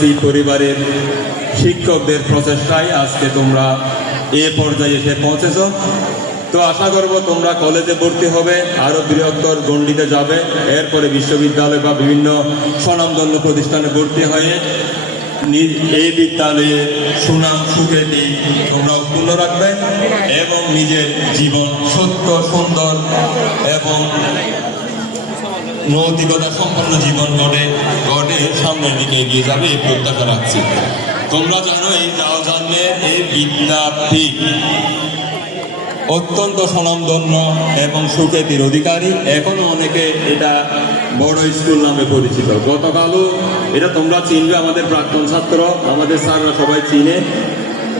SSC পরিবারের শিক্ষকদের প্রচেষ্টায় আজকে তোমরা এ পর্যায়ে এসে পৌঁছেছ। তো আশা করব তোমরা কলেজে ভর্তি হবে, আরও বৃহত্তর গণ্ডিতে যাবে, এরপরে বিশ্ববিদ্যালয় বা বিভিন্ন স্বনামধন্য প্রতিষ্ঠানে ভর্তি হয়ে এই বিদ্যালয়ে সুনাম সুখ্যাতি তোমরা উৎপন্ন রাখবে এবং নিজের জীবন সত্য সুন্দর এবং নৈতিকতা সম্পন্ন জীবন গড়ে সামনের দিকে এগিয়ে যাবে এই প্রত্যাশা রাখছি। তোমরা জানো এই জাওজানের এই বিদ্যাপীঠ অত্যন্ত স্বনামধন্য এবং সুখ্যাতির অধিকারী। এখনো অনেকে এটা বড় স্কুল নামে পরিচিত। গতকালও এটা তোমরা চিনবে, আমাদের প্রাক্তন ছাত্র, আমাদের স্যাররা সবাই চিনে,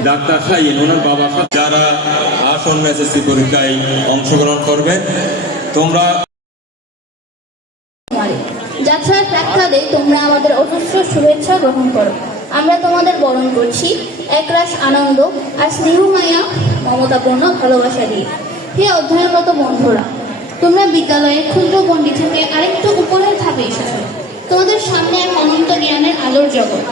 ডাক্তার শাহিন, ওনার বাবা যারা আসন্ন এসএসসি পরীক্ষায় অংশগ্রহণ করবে। তোমরা যাত্রার প্রাক্কালে তোমরা আমাদের অজস্র শুভেচ্ছা গ্রহণ করো। আমরা তোমাদের বরণ করছি একরাশ আনন্দ আর স্নেহ মায়া মমতাপূর্ণ ভালোবাসা দিয়ে। হে অধ্যয়নরত বন্ধুরা, তোমরা বিদ্যালয়ের ক্ষুদ্র গণ্ডি থেকে আরেকটু উপরের ধাপে এসেছ। তোমাদের সামনে এক অনন্ত জ্ঞানের আলোর জগৎ।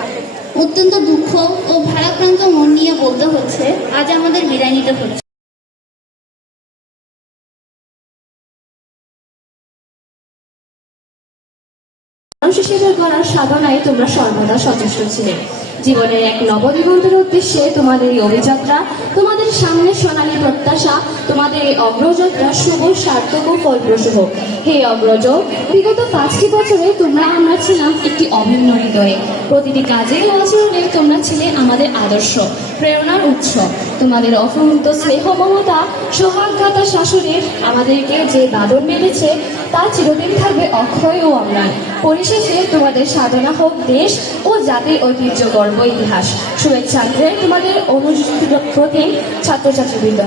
অত্যন্ত দুঃখ ও ভারাক্রান্ত মন নিয়ে বলতে হচ্ছে আজ আমাদের বিদায় নিতে হচ্ছে। মানুষ হিসেবে গড়ার সাধনায় তোমরা সর্বদা সচেষ্ট ছিলে। জীবনের এক নবদিগন্তের উদ্দেশ্যে তোমাদের এই অভিযাত্রা, তোমাদের সামনে সোনালী প্রত্যাশা, তোমাদের এই অগ্রযাত্রা শুভ, সার্থক ও ফলপ্রসূ হোক। হে অগ্রজ, বিগত 5টি বছরে আমরা ছিলাম একটি অভিন্ন হৃদয়ে। প্রতিটি কাজে ও আচরণে তোমরা ছিলে আমাদের আদর্শ, প্রেরণার উৎস। তোমাদের অফুরন্ত স্নেহ মমতা, সৌহার্দ্যতা শাসনে আমাদেরকে যে বাঁধন বেঁধেছে তা চিরদিন থাকবে অক্ষয় ও অম্লান। পরিশেষে তোমাদের সাধনা হোক দেশ ও জাতির ঐতিহ্য, গর্ব, ইতিহাস। শুভেচ্ছান্তে তোমাদের অনুষ্ঠিত প্রতি ছাত্রছাত্রীবৃন্দ।